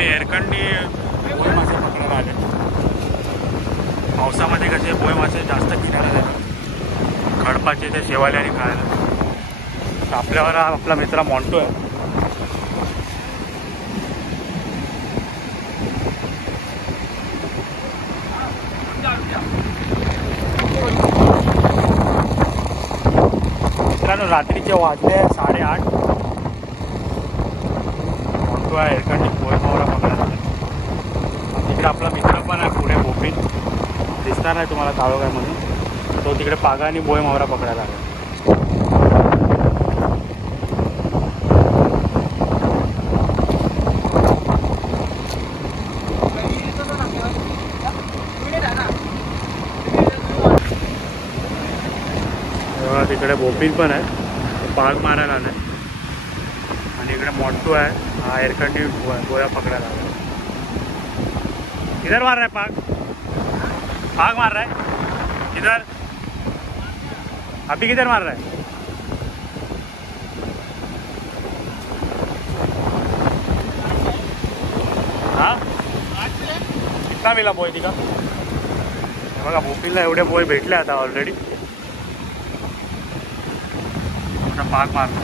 आम्ही एरकंडी बोय मासे पकडायला आले. पावसामध्ये कसे बोय मासे जास्त किनारा देतात, खडपाचे ते शेवाल्याने खायला. तर आपल्यावर आपला मित्र मॉन्टो आहे. मित्रांनो रात्रीचे वाजले 8:30. मॉन्टो आहे एरकंडी बोय मावरा पकडायला. तिकडे आपला मित्र पण आहे पुढे, बोपिन दिसणार नाही तुम्हाला काळो काय म्हणून. तो तिकडे पागा आणि बोय मावरा पकडायला आहे. तिकडे बोपिन पण आहे, पाग मारायला आलाय. आणि इकडे मॉन्टो आहे, हा एरकंडी गोया पकडायला आला. किधर मार रहा है पाग? पाग मार रहा है किधर? अभी किधर मार रहा है? हाँ कितना मिला बोय तिका? बघा बोपिनला एवढे बोय भेटले आता ऑलरेडी. पाग मारतो.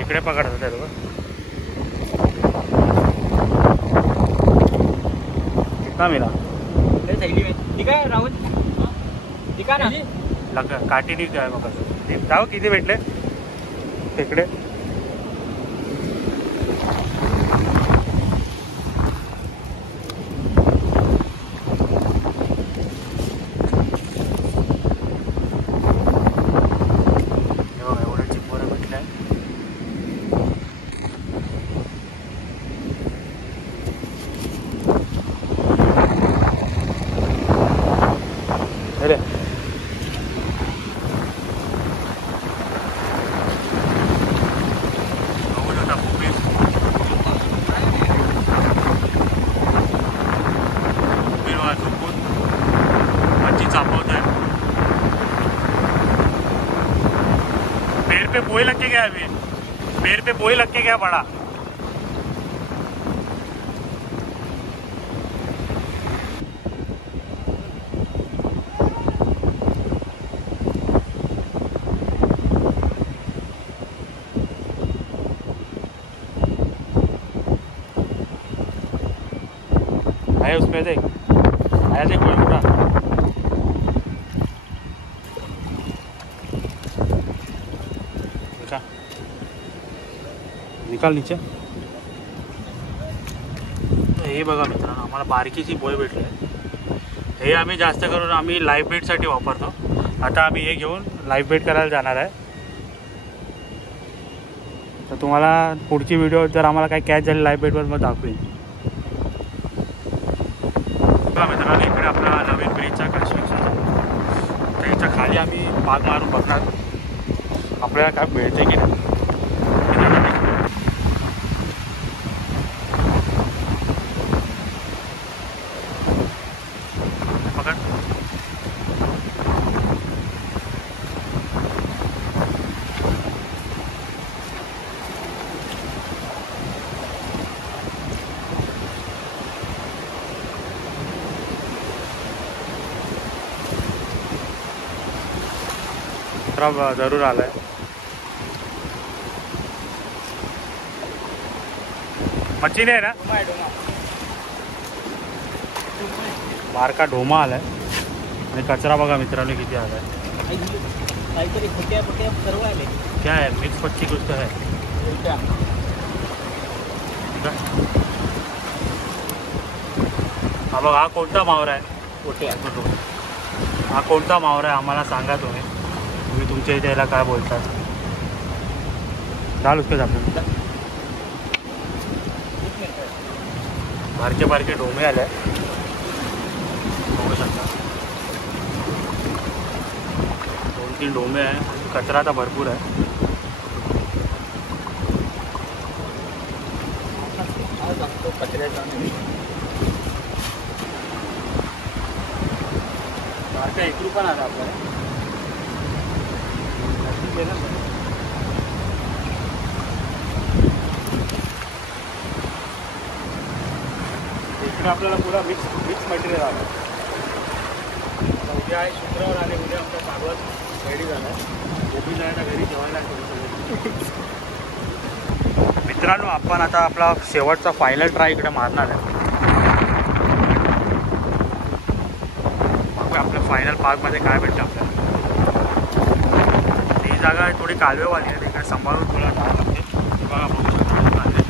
इकडे पकडतात ते लोक. कितना मिला? ठीक आहे राहुल, ठीक आहे ना. काठी ठीक आहे. मग जाऊ किती भेटले तिकडे? अरे मच्छी चापवत आहे. पेड़ पे बोई लग के गया. अभी पेड़ पे बोई लग के गया बड़ा. आया उसमें देख, आया देख कोई पूरा. देखा, निकाल नीचे. हे बघा मित्रांनो, आम्हाला बारकीची बोय भेटली आहे. हे आम्ही जास्त करून आम्ही लाईव्ह बेटसाठी वापरतो. आता आम्ही हे घेऊन लाईव्ह बेट करायला जाणार आहे. तर तुम्हाला पुढची व्हिडिओ जर आम्हाला काय कॅच झाली लाईव्ह बेटवर मग दाखवेन. मित्रांनो इकडे आपला नवीन ब्रिजचा कन्स्ट्रक्शन झालं. त्याच्या खाली आम्ही पाग मारून बघणार आपल्याला काय मिळते की नाही. पकड. जरूर आलाय. मच्छी नाही ना, बारका ढोमा आलाय. आणि कचरा बघा मित्रांनो किती आलाय. क्या है मिक्स मच्छी कुछ तो है. हा बघ, हा कोणता मावरा आहे? मोठे आहे. हा कोणता मावरा आहे आम्हाला सांगा तुम्ही. तुम्ही तुमच्या इथे याला काय बोलतात? चाल उसके आपण बारके बारके डोमे आले बघू शकता. 2-3 डोमे आहे. कचरा आता भरपूर आहे. कचऱ्याचा बारका एकरू पण आला आपल्याला. इकडे आपल्याला पुरा मिक्स मटेरियल आलं. उद्या आहे शुक्रवार आणि उद्या आमचा कागद रेडी झाला आहे. गोबी जायला घरी जेवायला मित्रांनो, आपण आता आपला शेवटचा फायनल ट्राय इकडे मारणार आहे. मग आपल्या फायनल पार्कमध्ये काय भेटतं आपल्याला. ही जागा थोडी कालवेवाली आहे. तिकडे सांभाळून थोडा डाळ लागते. बघा बघू शकता कालवे.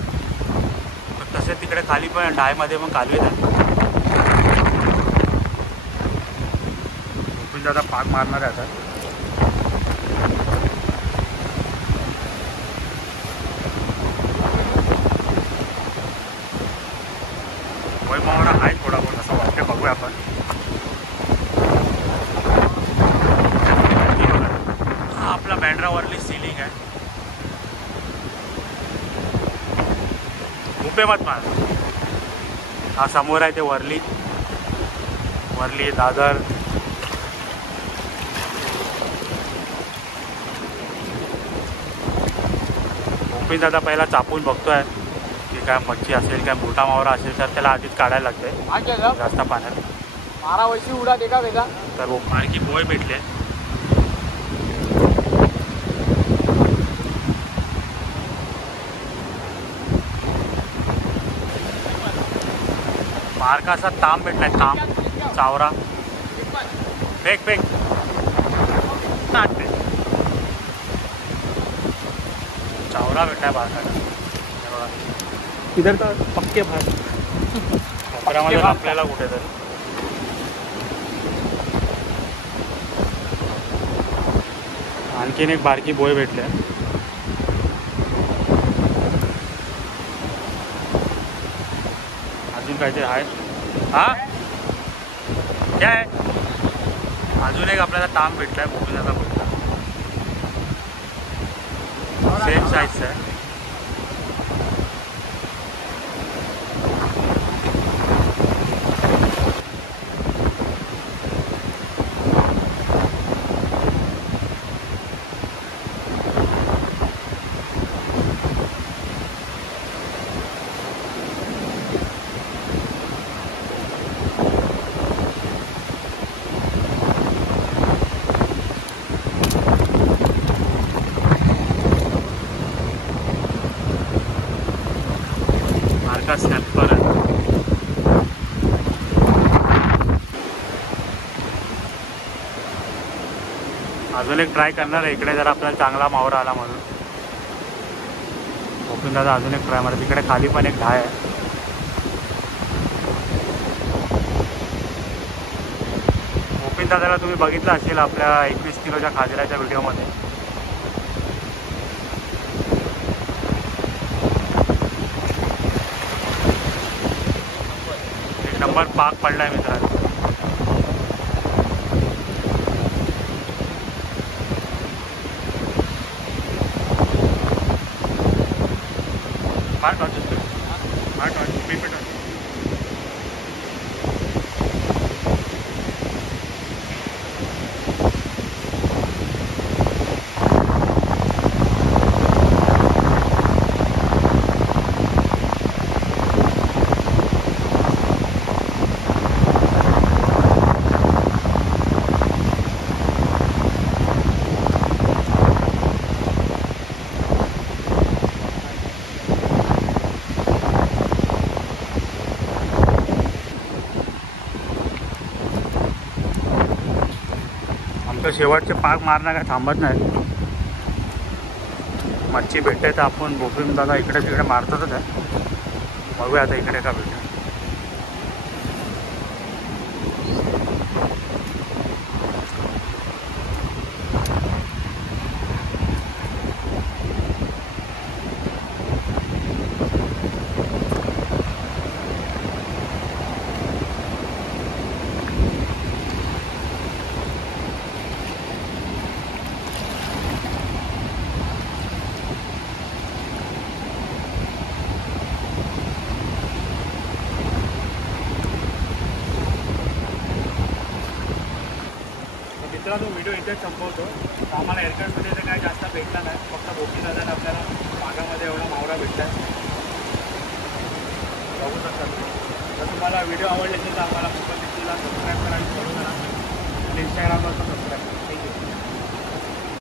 पण तसे तिकडे खाली पण डायमध्ये पण कालवेच आहे. दादा पाक मारणार आहे आता. मावरा आहे थोडा बहुत असं वाटते. बघूया आपण. हा आपला बँड्रावरली सिलिंग आहे. उभे मत मार. हा समोर आहे ते वरली दादर. भूपेन दादा पहिला चापून बघतोय की काय मच्छी असेल, काय मोठा मावरा असेल तर त्याला आधीच काढायला लागते जास्त पाण्यात. मारा वैशी उडा देगा वेगा. तर बारकी बोय भेटले. बारका असा ताम भेटलाय. ताम चावरा बेक चावरा भेटलाय बारका. इधर तर पक्के भात कोपऱ्यामध्ये आपल्याला कुठेतरी. आणखीन एक बारकी बोय भेटले. अजून काहीतरी आहे. हा काय आहे? अजून एक आपल्याला ताम भेटलाय. भूपेनचा भेटला. सेम साईजचा आहे. स्नॅपर आहे. अजून एक ट्राय करणार आहे. इकडे जर आपल्याला चांगला मावरा आला म्हणून भूपेन दादा अजून एक ट्राय मारत. तिकडे खाली पण एक ढाय आहे. भूपेन दादाला तुम्ही बघितलं असेल आपल्या 21 किलोच्या खाजऱ्याच्या व्हिडिओमध्ये. नंबर पाक पडलाय मित्रांनो. तर शेवटचे पाक मारणं काय थांबत नाही. मच्छी भेटते तर आपण भूपेन दादा इकडे तिकडे मारतातच आहे. बघूया आता इकडे का भेटते. आपला तो व्हिडिओ इथेच संपवतो. तर आम्हाला एअरकटमध्ये तर काय जास्त भेटला नाही, फक्त बोटी दादा आपल्याला पागामध्ये एवढा मावरा भेटला. बघू शकता तुम्ही. तर तुम्हाला व्हिडिओ आवडले असेल तर आम्हाला मोबाईल सबस्क्राईब करा आणि फॉलो करा आणि इंस्टाग्रामवर पण